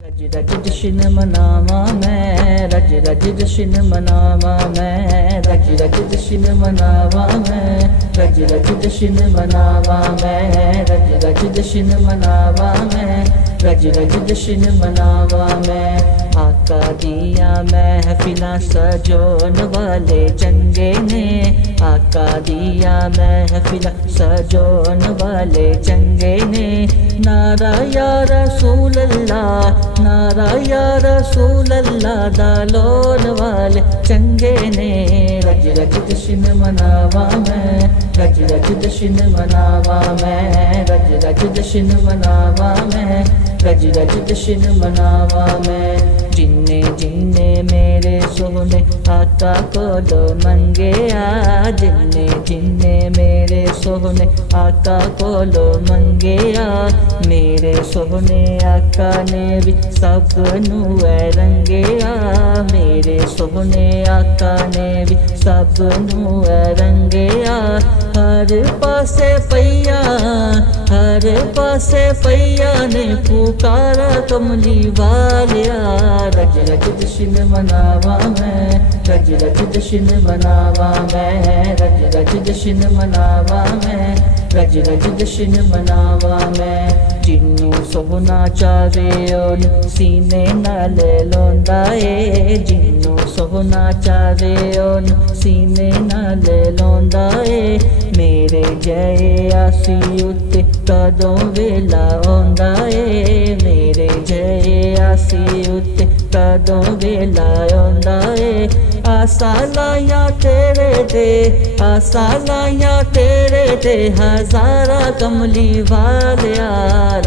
रज रज जश्न मनावा मैं, रज रज जश्न मनावा मैं, रज रज जश्न मनावा मैं, रज रज जश्न मनावा मैं, रज रज जश्न मनावा मैं, रज रज जश्न मनावा मैं। आका दिया महफिला सजोन वाले चंगे ने, आका दिया महफिला सजोन वाले चंगे ने। नारा या रसूल अल्लाह, नारा या रसूल अल्लाह दालोन वाले चंगे ने। रज रज जश्न मनावा मैं, रज रज जश्न मनावा मैं, रज रज जश्न मनावा मैं, रज रज जश्न मनावा मैं। जिन्ने जिन्ने मेरे सोने आका को लो मंगे आ, जिन्ने जिन्ने मेरे सोने आका को लो मंगे आ। मेरे सोने आका ने भी सब नू रंगे आ, मेरे सोने आका ने भी सब नू रंगे आ। हर पासे पैया, हर पासे पैया ने पुकारा कमली वालिया। रज रज जश्न मनावा मैं, रज रज जश्न मनावा मैं, रज रज जश्न मनावा मैं, रज रज जश्न मनावा मैं। जिन्नू सोना चावे ओन सीने नाल लोंदा ए, जिन्नू सोना चावे ओन सीने नाल लोंदा ए। मेरे जय आसी उत्ते कदों वेला आंदा ए, मेरे जय आसी उत्ते कदों वेला आंदा ए। आसा लाया तेरे ते, आसा लाया तेरे ते हजारा कमली वालिया।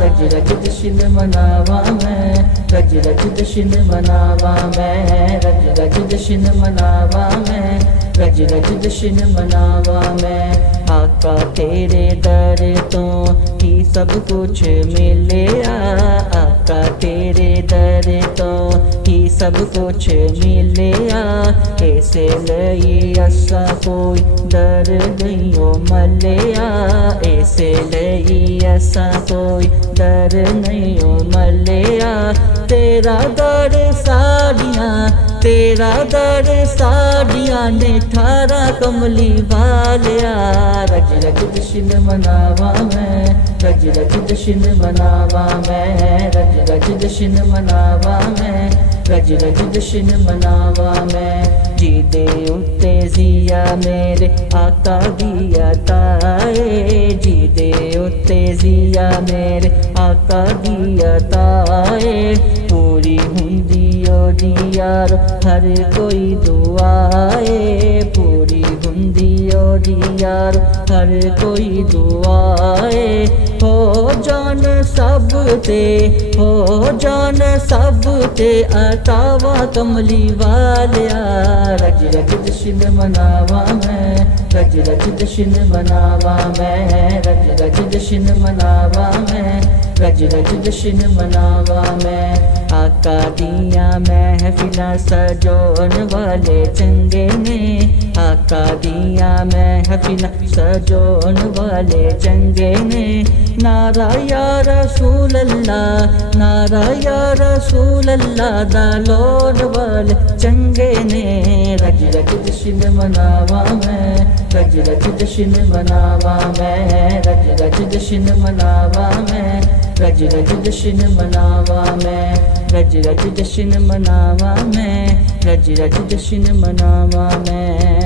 रज रज जश्न मनावा मैं, रज रज जश्न मनावा मैं, रज रज जश्न मनावा मैं, रज रज जश्न मनावा मैं। आका तेरे दर तो ही सब कुछ मिले आ, आका तेरे दर तो ही सब कुछ मिले आ। ऐसे लई असा कोई दर नहीं मले आ, ऐसे लई असा कोई दर नहीं मले आ। तेरा दर साड़ियाँ, तेरा दर साड़ियाँ ने ठारा कमली वालिया। रज रज जश्न मनावा मैं, रज रज जश्न मनावा मैं, रज रज जश्न मनावा मैं, रज रज जश्न मनावा मैं। जिदे उत्ते जिया मेरे आका दिया ताए, जिदे उत्ते जिया मेरे आका दिया ताए। पूरी हुंदी ओदी यार हर कोई दुआए, पूरी हुंदी ओदी यार हर कोई दुआए। हो जान सब ते, हो जान सब ते अतावा कमली वालिया। रज रज जश्न मनावा मैं, रज रज जश्न मनावा मैं, रज रज जश्न मनावा मैं, रज रज जश्न मनावा मैं। आका दिया महफिला सजोन वाले चंगे ने, आका दिया महफिला सजोन वाले चंगे ने। नारा या रसूल अल्लाह, नारा या रसूल अल्लाह दालोन वाले चंगे ने। रज रज जश्न मनावा मैं, रज रज जश्न मनावा मैं, रज रज जश्न मनावा मैं, रज रज जश्न मनावा मैं, रज रज जश्न मनावा मैं, रज रज जश्न मनावा मैं।